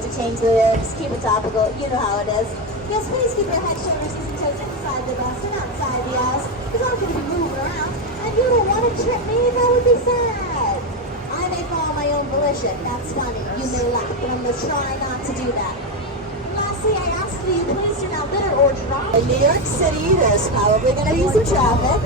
change the lyrics, keep it topical, you know how it is. Yes, please keep your head, shoulders, knees, and toes inside the bus and outside the house, because I'm going to be moving around, and you don't want to trip me, that would be sad. I may follow my own volition, that's funny, you may laugh, but I'm going to try not to do that. Lastly, I ask that you please do not litter or drive. In New York City, there's probably going to be some traffic.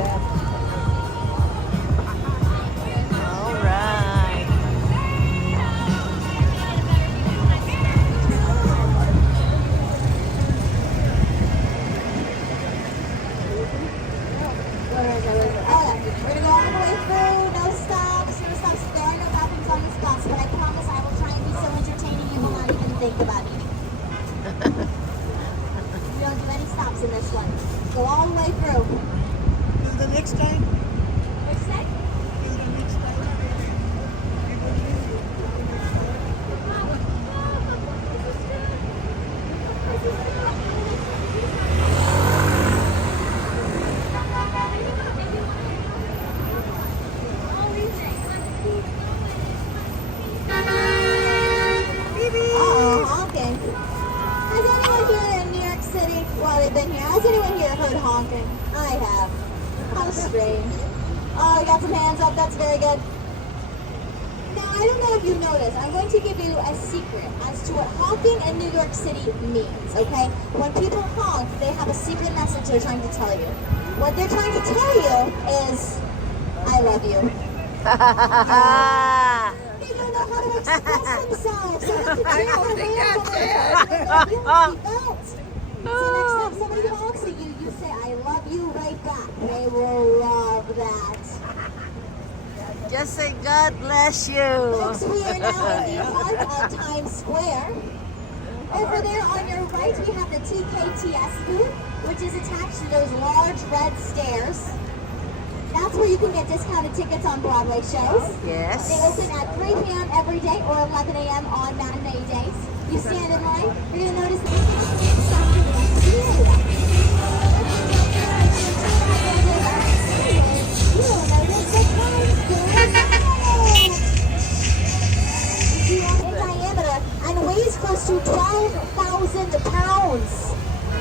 Think about eating. You don't do any stops in this one. Go all the way through. Till the next time. What'd you say? Till the next time. Honking. Has anyone here in New York City, while they've been here, has anyone here heard honking? I have. How strange. Oh, you got some hands up. That's very good. Now, I don't know if you noticed. I'm going to give you a secret as to what honking in New York City means, okay? When people honk, they have a secret message they're trying to tell you. What they're trying to tell you is, I love you. They don't know how to express themselves. They have to do their hands on their heart. So next time somebody honks at you, you say, I love you right back. They will love that. Just say God bless you. Folks, we are now in the heart of Times Square. Over there on your right, we have the TKTS booth, which is attached to those large red stairs. That's where you can get discounted tickets on Broadway shows. Yes. They open at 3 p.m. every day or 11 a.m. on matinee days. You stand in line, you're going to notice in diameter and weighs close to 12,000 pounds.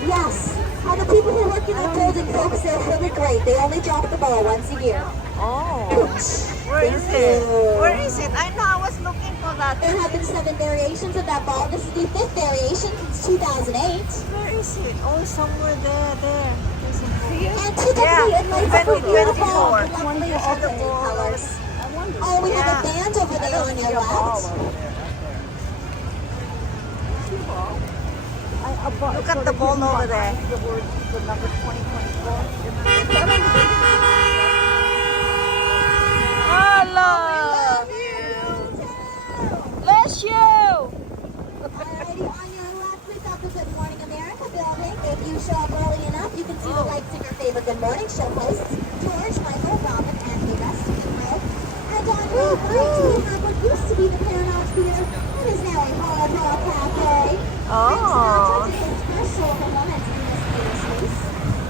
Yes. And the people who work in that building, folks, they're really great. They only drop the ball once a year. Oh. Where is it? Where is it? I know, I was looking for that. There have been 7 variations of that ball. This is the 5th variation since 2008. Where is it? Oh, somewhere there. There's a And typically it lights up with beautiful, 24. lovely ornamented colors. Oh, we have a band over there on your left. Look at the ball over there. I love you. Bless you. Alrighty, on your left, we've got the Good Morning America building. If you show up early enough, you can see the lights of your favorite Good Morning show hosts, George, Michael, Robin, and the rest of the crew. And on your right, we have what used to be the Paramount Theater and is now a Hard Rock Cafe. Oh. It's espresso in the moments in this theater space.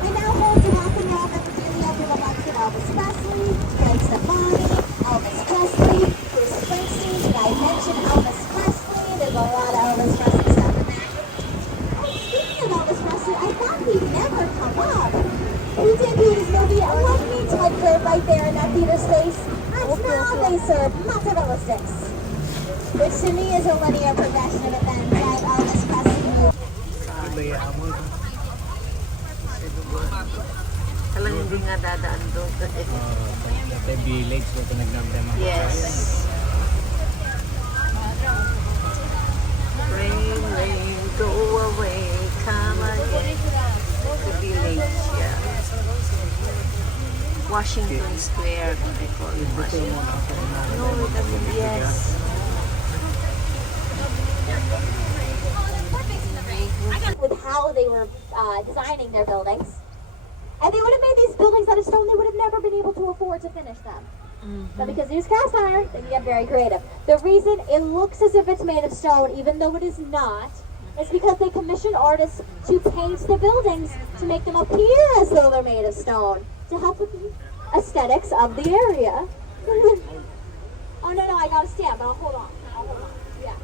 It now holds a rock and roll memorabilia for the likes of Elvis Presley, Gwen Stefani, Elvis Presley, Bruce Springsteen. Did I mention Elvis Presley? There's a lot of Elvis Presley stuff in there. Oh, speaking of Elvis Presley, I thought he'd never come up. He debuted his movie Love Me Tender right there in that theater space. And now they serve mozzarella sticks, which to me is a linear progression of events like Elvis Presley. Talang hindi nga dadaan doon kasi. Dati village, dito nagnamdam. Yes. Rain, rain, go away, come again. The village, yeah. Washington Square, they call it Washington. No, it doesn't, yes. With how they were designing their buildings. And they would have made these buildings out of stone, they would have never been able to afford to finish them. But because they use cast iron, they can get very creative. The reason it looks as if it's made of stone, even though it is not, is because they commissioned artists to paint the buildings to make them appear as though they're made of stone, to help with the aesthetics of the area. Oh no, I gotta stand, but I'll hold on. Yeah.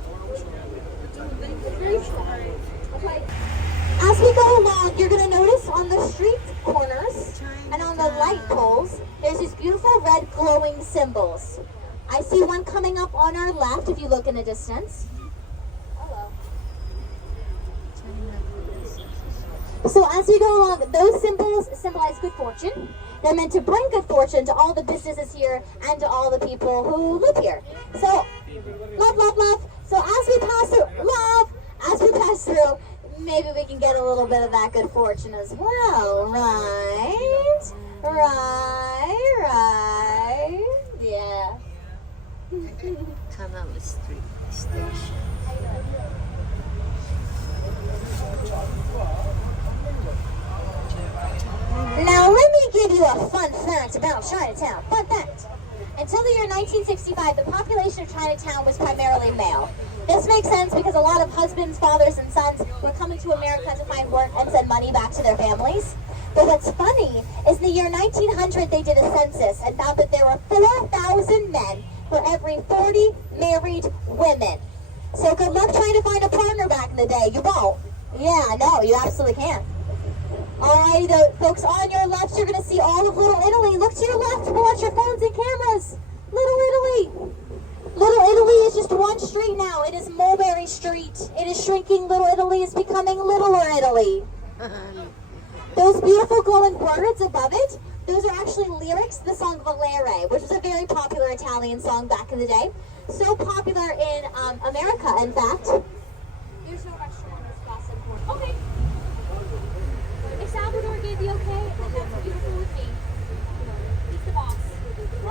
As we go along, you're going to notice on the street corners and on the light poles, there's these beautiful red glowing symbols. I see one coming up on our left if you look in the distance. Hello. So as we go along, those symbols symbolize good fortune. They're meant to bring good fortune to all the businesses here and to all the people who live here. So, love, love, love. So as we pass through, love, as we pass through, maybe we can get a little bit of that good fortune as well, right? Right. Yeah. Canal Street Station. Now let me give you a fun fact about Chinatown. Fun fact. Until the year 1965, the population of Chinatown was primarily male. This makes sense because a lot of husbands, fathers, and sons were coming to America to find work and send money back to their families. But what's funny is in the year 1900, they did a census and found that there were 4,000 men for every 40 married women. So good luck trying to find a partner back in the day. You won't. Yeah, no, you absolutely can't. Alright, folks, on your left, you're going to see all of Little Italy. Look to your left, pull out your phones and cameras. Little Italy. Little Italy is just one street now. It is Mulberry Street. It is shrinking. Little Italy is becoming Littler Italy. Those beautiful glowing words above it, those are actually lyrics to the song Volare, which was a very popular Italian song back in the day. So popular in America, in fact. There's no restaurant or spa support. Okay. If Salvador gave the okay, then that's beautiful with me. He's the boss. We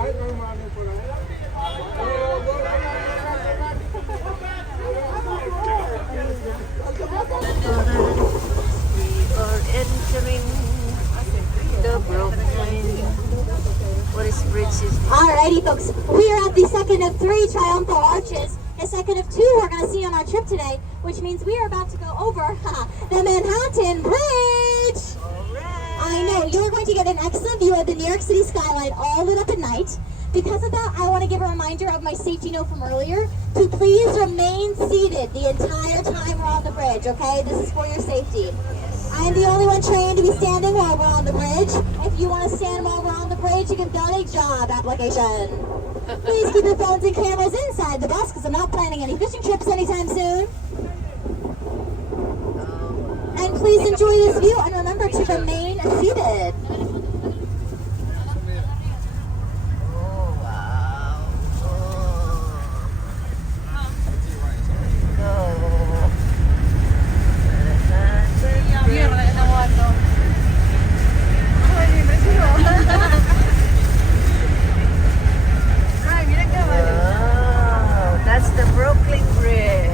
are entering the Brooklyn. What is bridge is this? Alrighty, folks. We are at the second of 3 triumphal arches. The second of 2 we're going to see on our trip today, which means we are about to go over the Manhattan Bridge. I know, you're going to get an excellent view of the New York City skyline all lit up at night. Because of that, I want to give a reminder of my safety note from earlier to please remain seated the entire time we're on the bridge, okay? This is for your safety. I am the only one trained to be standing while we're on the bridge. If you want to stand while we're on the bridge, you can fill out a job application. Please keep your phones and cameras inside the bus because I'm not planning any fishing trips anytime soon. And please enjoy this view and remember to remain seated. Oh, wow. Oh, that's the Brooklyn Bridge.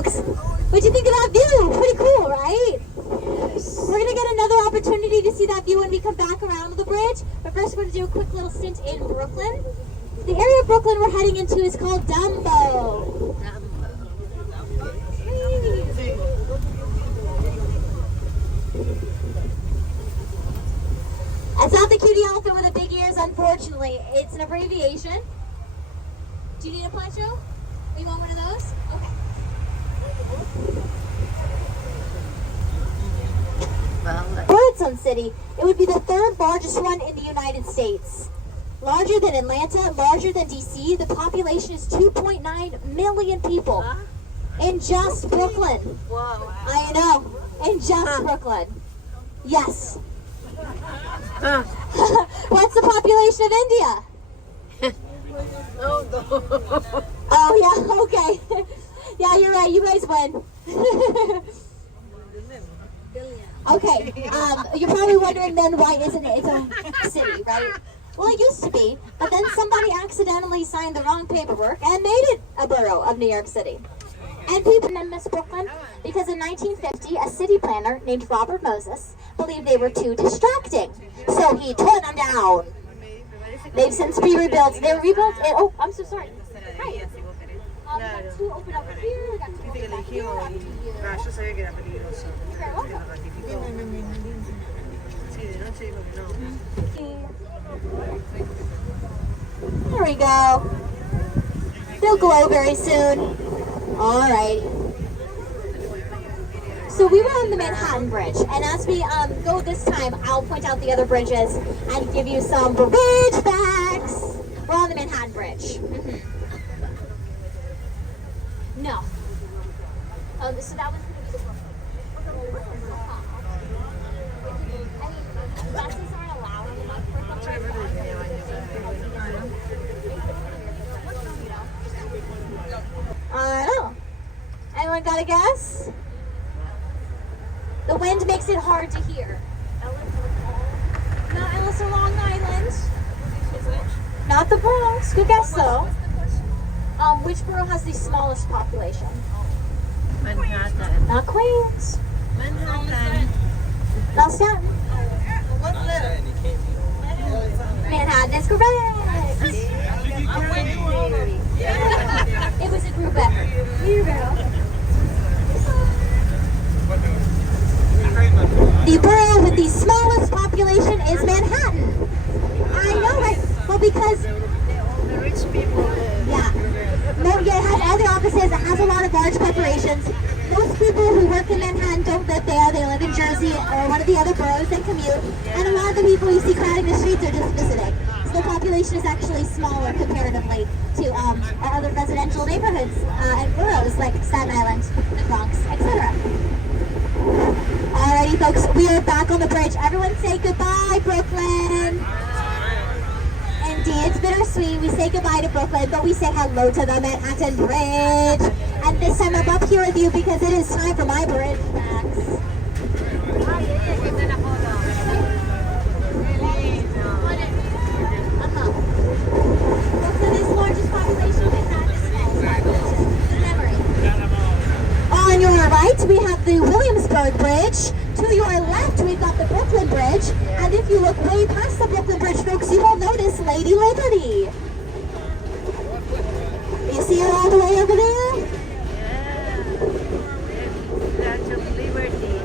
folks. What'd you think of that view? Pretty cool, right? We're gonna get another opportunity to see that view when we come back around the bridge. But first, we're gonna do a quick little stint in Brooklyn. The area of Brooklyn we're heading into is called Dumbo. It's not the cutie elephant with the big ears, unfortunately. It's an abbreviation. Do you need a poncho? You want one of those? Okay. Birdsome City. It would be the third largest one in the United States. Larger than Atlanta, larger than DC. The population is 2.9 million people in just Brooklyn. Wow. I know, in just Brooklyn. Yes. What's the population of India? Oh yeah, okay. Yeah, you're right. You guys win. Okay. You're probably wondering then why isn't it its own city, right? Well, it used to be, but then somebody accidentally signed the wrong paperwork and made it a borough of New York City. And people miss Brooklyn because in 1950, a city planner named Robert Moses believed they were too distracting, so he tore them down. They've since been rebuilt. They were rebuilt. Oh, I'm so sorry. Hi. We got two open over here. We got two open back here. Yo sabía que era peligroso. You're welcome. Sí, de noche dijo que no. There we go. They'll glow very soon. Alright. So we were on the Manhattan Bridge, and as we go this time, I'll point out the other bridges and give you some bridge facts. We're on the Manhattan Bridge. No. So that one's going to be the I mean, buses aren't allowed on the North I don't know. Anyone got a guess? The wind makes it hard to hear. Not Ellis or Long Island. Not the Bronx. Good guess though. Which borough has the smallest population? Manhattan. Not Queens. Manhattan. Not Staten. What's that? Manhattan is correct. It was a group effort. Here you go. The borough with the smallest population is Manhattan. I know, right? Well, because The rich people live. yeah, no, yeah, it has all the offices. It has a lot of large corporations. Most people who work in Manhattan don't live there. They live in Jersey or one of the other boroughs. They commute, and a lot of the people you see crowding the streets are just visiting. So the population is actually smaller comparatively to our other residential neighborhoods and boroughs like Staten Island, Bronx, etc. Alrighty, folks, we are back on the bridge. Everyone say goodbye, Brooklyn. Indeed, it's bittersweet. We say goodbye to Brooklyn, but we say hello to the Manhattan Bridge. And this time I'm up here with you because it is time for my bridge facts. Brooklyn is largest population, Manhattan is smallest population. Good memory. On your right, we have the Williamsburg Bridge. To your left, we've got the Brooklyn Bridge. And if you look way past the Brooklyn Bridge, folks, you will notice Lady Liberty. You see her all the way over there? Statue of Liberty.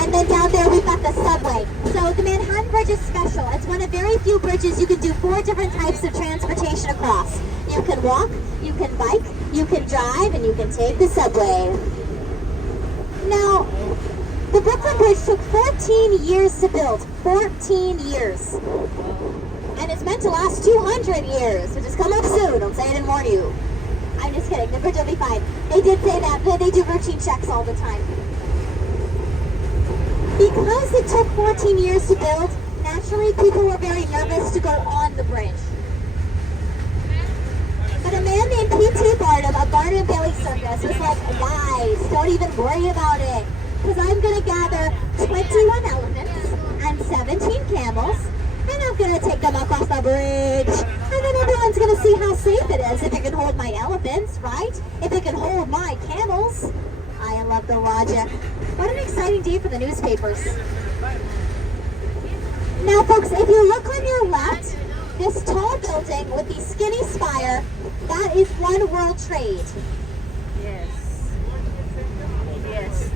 And then down there, we've got the subway. So the Manhattan Bridge is special. It's one of very few bridges you can do 4 different types of transportation across. You can walk, you can bike, you can drive, and you can take the subway. Now, the Brooklyn Bridge took 14 years to build. 14 years. And it's meant to last 200 years, so just come up soon. Don't say I didn't warn you. I'm just kidding. The bridge will be fine. They did say that, but they do routine checks all the time. Because it took 14 years to build, naturally people were very nervous to go on the bridge. But a man named P.T. Barnum of Barnum Bailey Circus was like, guys, don't even worry about it. Because I'm going to gather 21 elephants and 17 camels, and I'm going to take them across the bridge. And then everyone's going to see how safe it is if you can hold hold my elephants, right? If it can hold my camels. I love the logic. What an exciting day for the newspapers. Now, folks, if you look on your left, this tall building with the skinny spire, that is One World Trade. Yes. Yes.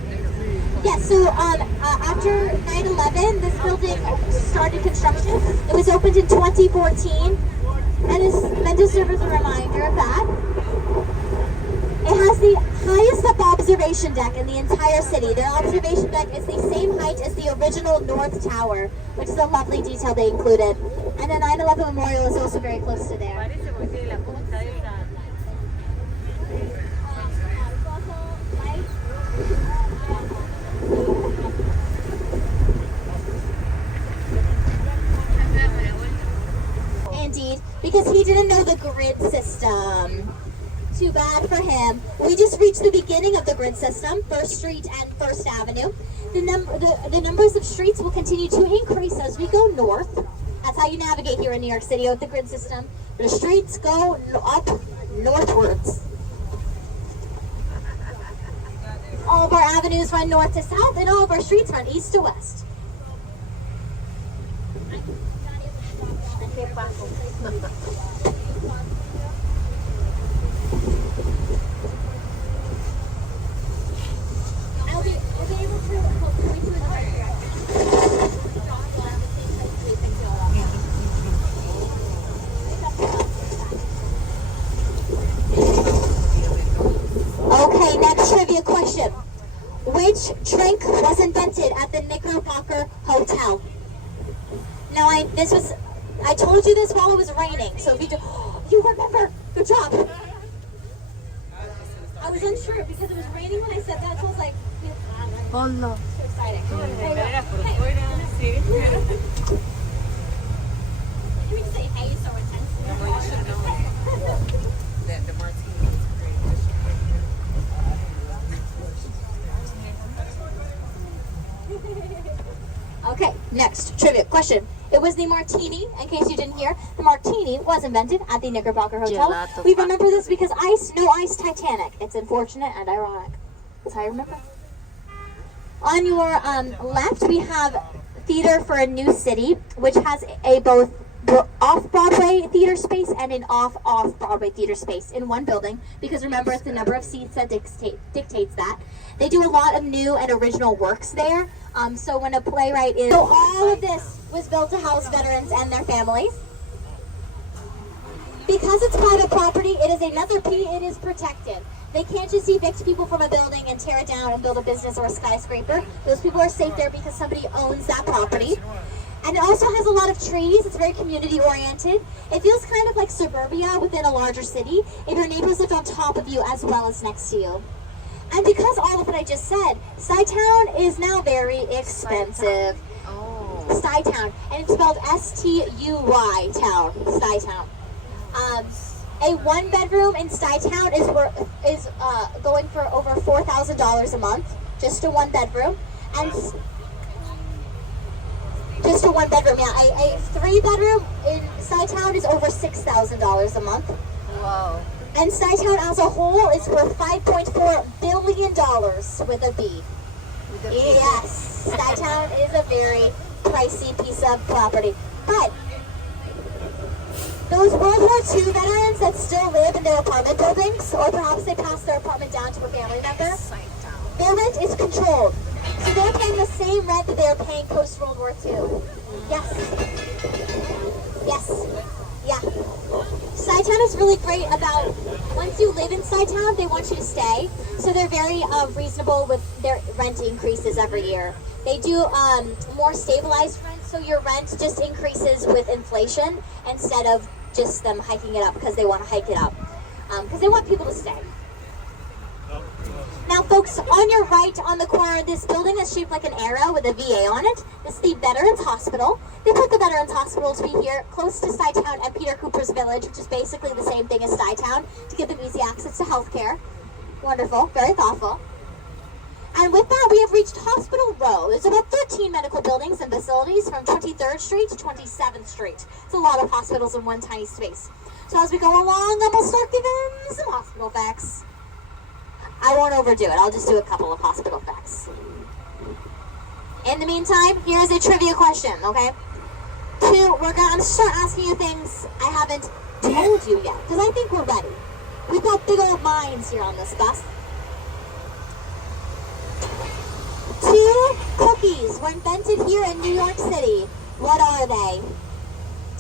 Yes, so after 9/11, this building started construction. It was opened in 2014, and is meant to serve as a reminder of that. It has the highest up observation deck in the entire city. Their observation deck is the same height as the original North Tower, which is a lovely detail they included. And the 9/11 Memorial is also very close to there. Parece porque tiene la punta de una. Indeed, because he didn't know the grid system. Too bad for him. We just reached the beginning of the grid system, First Street and First Avenue. The numbers of streets will continue to increase as we go north. That's how you navigate here in New York City with the grid system. The streets go up northwards. All of our avenues run north to south, and all of our streets run east to west. ¿Qué pasó? I'll be able to point you in the right direction. Okay, next trivia question. Which drink was invented at the Knickerbocker Hotel? Now, I told you this while it was raining, so if you remember, good job. I was unsure because it was raining when I said that, so I was like, Oh no. so exciting. There you go. Era por fuera, sí. Can we just say, hey, you're so intense? Well, you should know that the martini is Okay, next trivia question. It was the martini, in case you didn't hear. The martini was invented at the Knickerbocker Hotel. Gelato We remember this because no ice Titanic. It's unfortunate and ironic. That's how I remember. On your left, we have Theater for a New City, which has a both off-Broadway theater space and an off-Broadway theater space in one building, because remember, it's the number of seats that dictates that. They do a lot of new and original works there. So when a playwright is... So all of this was built to house veterans and their families. Because it's private property, it is another P, it is protected. They can't just evict people from a building and tear it down and build a business or a skyscraper. Those people are safe there because somebody owns that property. And it also has a lot of trees. It's very community oriented. It feels kind of like suburbia within a larger city if your neighbors lived on top of you as well as next to you. And because all of what I just said, Stuytown is now very expensive. Oh. Stuytown, and it's spelled S-T-U-Y town, Stuytown. A one-bedroom in Stuytown is going for over $4,000 a month, just a one-bedroom, and just a one-bedroom. Yeah, a three-bedroom in Stuytown is over $6,000 a month. Wow. And Stuytown as a whole is worth $5.4 billion with a B. Yes, Stuytown is a very pricey piece of property. But those World War II veterans that still live in their apartment buildings, or perhaps they passed their apartment down to a family member, their rent is controlled. So they're paying the same rent that they were paying post-World War II. Yes. Yes. Yeah. Stuytown is really great about, once you live in Stuytown, they want you to stay. So they're very reasonable with their rent increases every year. They do more stabilized rent, so your rent just increases with inflation instead of just them hiking it up because they want to hike it up. Because they want people to stay. Now, folks, on your right, on the corner, this building is shaped like an arrow with a VA on it. This is the Veterans Hospital. They put the Veterans Hospital to be here close to Stuytown and Peter Cooper's Village, which is basically the same thing as Stuytown, to give them easy access to health care. Wonderful, very thoughtful. And with that, we have reached Hospital Row. There's about 13 medical buildings and facilities from 23rd Street to 27th Street. It's a lot of hospitals in one tiny space. So as we go along, I'm going to start giving some hospital facts. I won't overdo it. I'll just do a couple of hospital facts. In the meantime, here's a trivia question, okay? 2, we're going to start asking you things I haven't told you yet, because I think we're ready. We've got big old minds here on this bus. 2 cookies were invented here in New York City. What are they?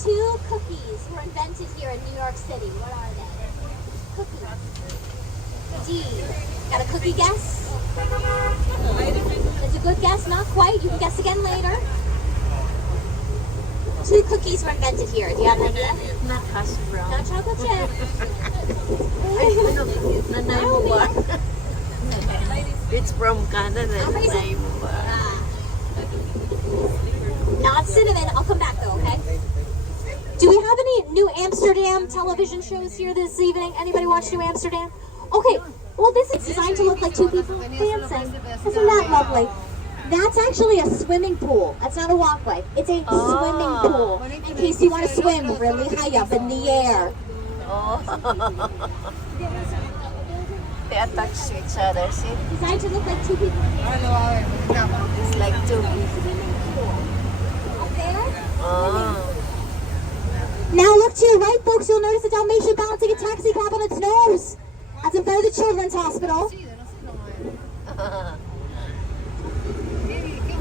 2 cookies were invented here in New York City. What are they? Cookies. D. Got a cookie guess? It's a good guess, not quite. You can guess again later. 2 cookies were invented here. Do you have an idea? Not hash brown. Not chocolate chip. Ay, ano, nanay mo ba? It's from Canada. Nanay mo ba? Not cinnamon. I'll come back though, okay? Do we have any New Amsterdam television shows here this evening? Anybody watch New Amsterdam? Okay, well this is designed to look like 2 people dancing. Isn't that lovely? That's actually a swimming pool. That's not a walkway. It's a swimming pool. In case you want to swim really high up in the air. Oh. They attach to each other, see? Designed to look like 2 people. It's like 2 people. Up there. Oh. Now look to your right, folks. You'll notice a Dalmatian balancing a taxi cab on its nose. That's in front of the Children's Hospital.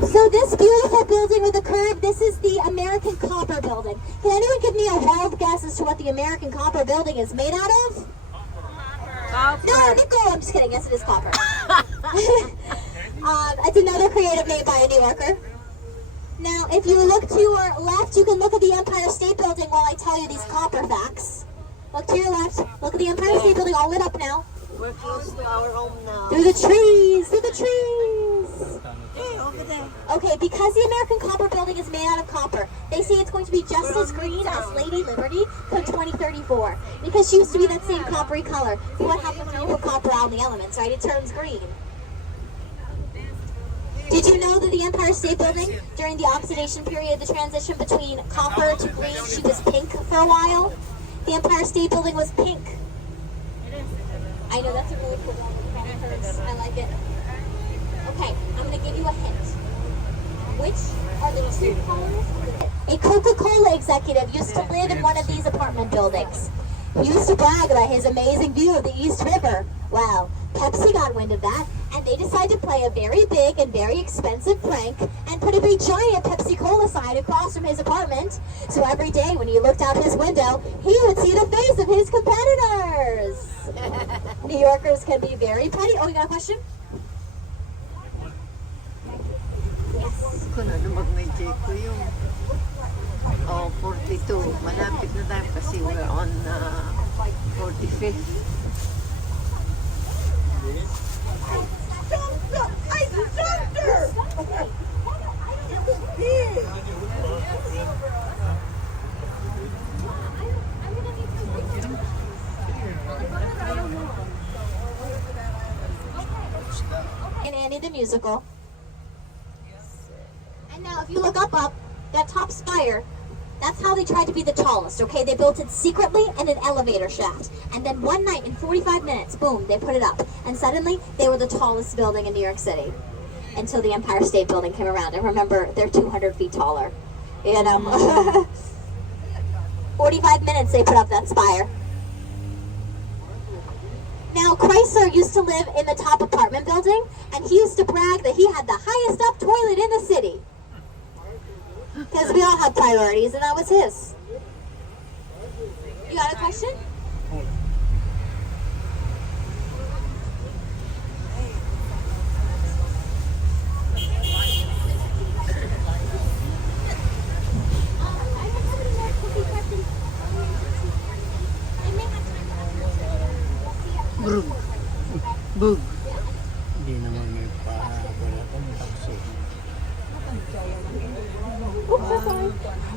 So this beautiful building with a curve, this is the American Copper Building. Can anyone give me a wild guess as to what the American Copper Building is made out of? Copper. No, Nicole, I'm just kidding. Yes, it is copper. It's another creative made by a New Yorker. Now, if you look to your left, you can look at the Empire State Building while I tell you these copper facts. Look to your left. Look at the Empire State Building all lit up now. We're close to our home now. Through the trees, through the trees. Hey, over there. Okay, because the American Copper Building is made out of copper, they say it's going to be just as green as Lady Liberty come 2034. Because she used to be that same coppery color. So what happens when you put copper out in the elements, right? It turns green. Did you know that the Empire State Building, during the oxidation period, the transition between copper to green, she was pink for a while? The Empire State Building was pink. I know, that's a really cool one. It hurts. I like it. Okay, I'm going to give you a hint. Which are the 2 colors? A Coca-Cola executive used to live in one of these apartment buildings. He used to brag about his amazing view of the East River. Well, Pepsi got wind of that, and they decided to play a very big and very expensive prank and put a big giant Pepsi-Cola sign across from his apartment. So every day when he looked out his window, he would see the face of his competitors. New Yorkers can be very petty. Oh, you got a question? Yes. Kung ano mag-check ko yung 42. Malapit na tayo kasi we're on 45th. In Annie the Musical. And now if you look up, that top spire, that's how they tried to be the tallest, okay? They built it secretly in an elevator shaft. And then one night, in 45 minutes, boom, they put it up. And suddenly, they were the tallest building in New York City. Until the Empire State Building came around. And remember, they're 200 feet taller. You know? 45 minutes they put up that spire. Now, Chrysler used to live in the top apartment building, and he used to brag that he had the highest up toilet in the city. Because we all have priorities, and that was his. You got a question? Brug. Bug. Hindi naman may wala kang taxi.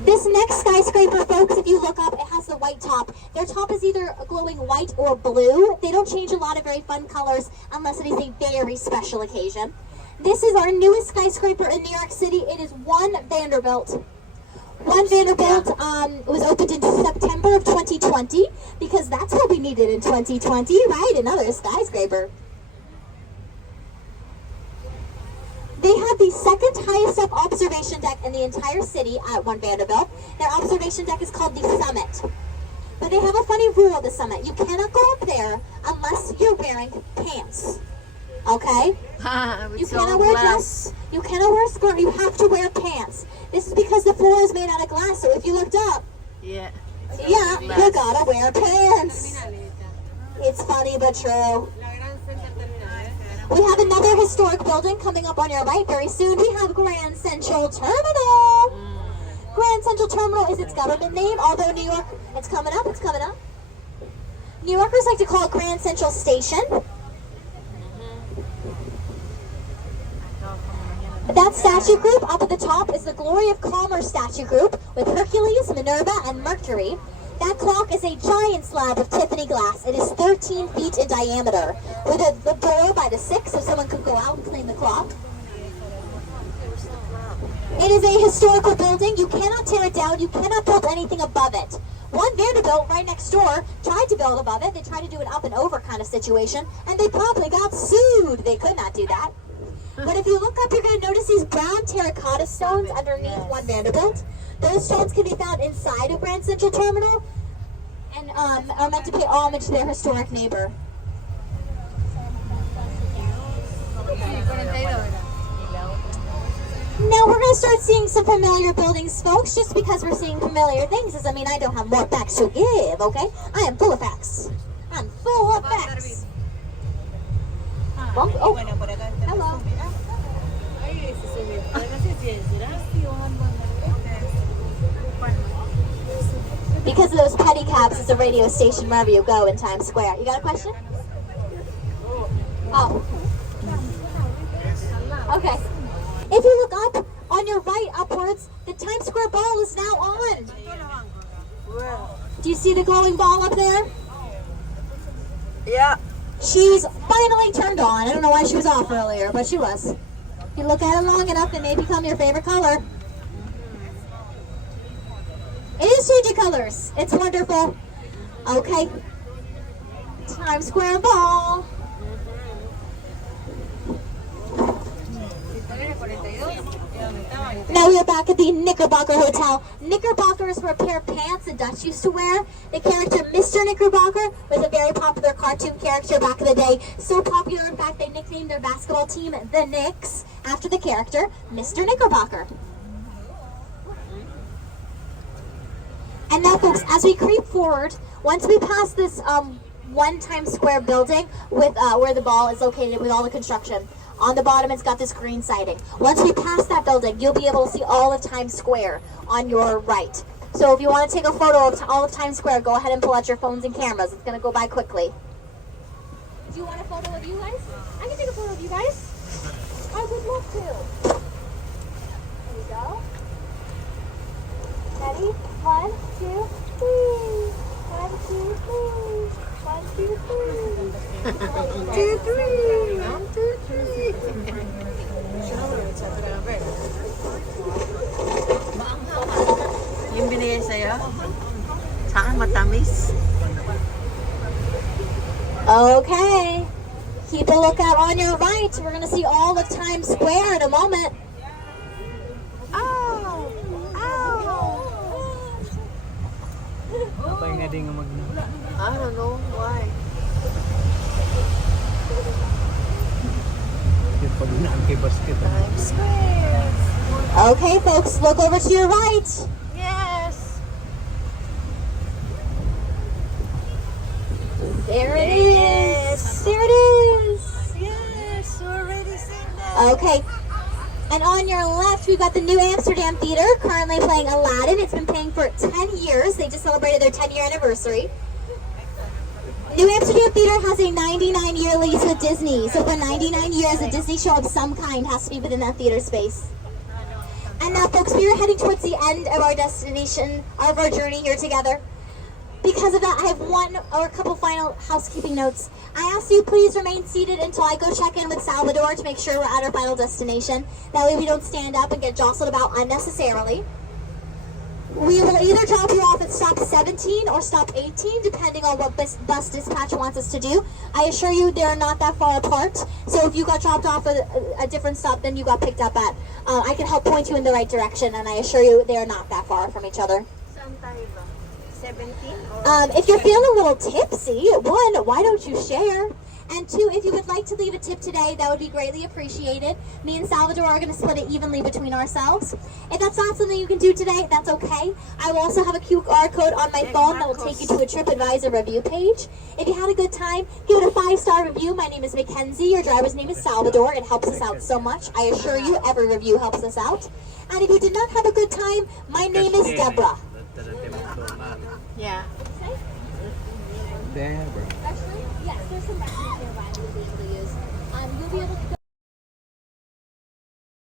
This next skyscraper, folks, if you look up, it has the white top. Their top is either glowing white or blue. They don't change a lot of very fun colors unless it is a very special occasion. This is our newest skyscraper in New York City. It is One Vanderbilt. One Vanderbilt was opened in September of 2020 because that's what we needed in 2020, right? Another skyscraper. They have the second highest up observation deck in the entire city at One Vanderbilt. Their observation deck is called the Summit. But they have a funny rule at the Summit. You cannot go up there unless you're wearing pants. Okay? You cannot wear a dress. You cannot wear a skirt. You have to wear pants. This is because the floor is made out of glass. So if you looked up, Yeah. you gotta wear pants. It's funny but true. We have another historic building coming up on your right very soon. We have Grand Central Terminal. Grand Central Terminal is its government name, although New York, it's coming up, it's coming up. New Yorkers like to call it Grand Central Station. That statue group up at the top is the Glory of Commerce statue group with Hercules, Minerva, and Mercury. That clock is a giant slab of Tiffany glass. It is 13 feet in diameter with a door by the 6 so someone could go out and clean the clock. It is a historical building. You cannot tear it down. You cannot build anything above it. One Vanderbilt right next door tried to build above it. They tried to do an up and over kind of situation, and they probably got sued. They could not do that. But if you look up, you're going to notice these brown terracotta stones underneath One Vanderbilt. Those stones can be found inside of Grand Central Terminal and are meant to pay homage to their historic neighbor. Now we're going to start seeing some familiar buildings, folks. Just because we're seeing familiar things doesn't mean I don't have more facts to give, okay? I am full of facts. I'm full of facts. Oh, hello. Because of those pedicabs, it's a radio station wherever you go in Times Square. You got a question? Oh. Okay. If you look up on your right upwards, the Times Square ball is now on. Do you see the glowing ball up there? Yeah. She's finally turned on. I don't know why she was off earlier, but she was. If you look at it long enough, it may become your favorite color. It is changing colors. It's wonderful. Okay. Times Square ball. Now we are back at the Knickerbocker Hotel. Knickerbockers were a pair of pants the Dutch used to wear. The character Mr. Knickerbocker was a very popular cartoon character back in the day. So popular, in fact, they nicknamed their basketball team the Knicks after the character Mr. Knickerbocker. And now, folks, as we creep forward, once we pass this One Times Square building with where the ball is located with all the construction, on the bottom it's got this green siding. Once we pass that building, you'll be able to see all of Times Square on your right. So if you want to take a photo of all of Times Square, go ahead and pull out your phones and cameras. It's going to go by quickly. Do you want a photo of you guys? I can take a photo of you guys. I would love to. There you go. Ready? 1, 2, 3. 1, 2, 3. 1, 2, 3. 1, 2, 3. Yung binigay sa'yo? Sa akin matamis. Okay. Keep a lookout on your right. We're going to see all of Times Square in a moment. Ow! Ow! Kapag nga din nga I don't know why. yung pag kay basket. Times Square. Okay, folks, look over to your right. Yes. There it is. There it is. Yes, already seen that. Okay. And on your left, we've got the New Amsterdam Theater, currently playing Aladdin. It's been playing for 10 years. They just celebrated their 10-year anniversary. New Amsterdam Theater has a 99-year lease with Disney. So for 99 years, a Disney show of some kind has to be within that theater space. And now, folks, we are heading towards the end of our destination, of our journey here together. Because of that, I have one or a couple final housekeeping notes. I ask you please remain seated until I go check in with Salvador to make sure we're at our final destination. That way we don't stand up and get jostled about unnecessarily. We will either drop you off at stop 17 or stop 18, depending on what bus dispatch wants us to do. I assure you they're not that far apart. So if you got dropped off at a different stop than you got picked up at, I can help point you in the right direction, and I assure you they are not that far from each other. Saan tayo ba? 17 or? If you're feeling a little tipsy, one, why don't you share? And two, if you would like to leave a tip today, that would be greatly appreciated. Me and Salvador are going to split it evenly between ourselves. If that's not something you can do today, that's okay. I will also have a QR code on my phone that will take you to a TripAdvisor review page. If you had a good time, give it a 5-star review. My name is Mackenzie. Your driver's name is Salvador. It helps us out so much. I assure you, every review helps us out. And if you did not have a good time, my name is Deborah. Yeah. Deborah. Actually, yes, there's some restrooms nearby that you'll be able to use. You'll be able to go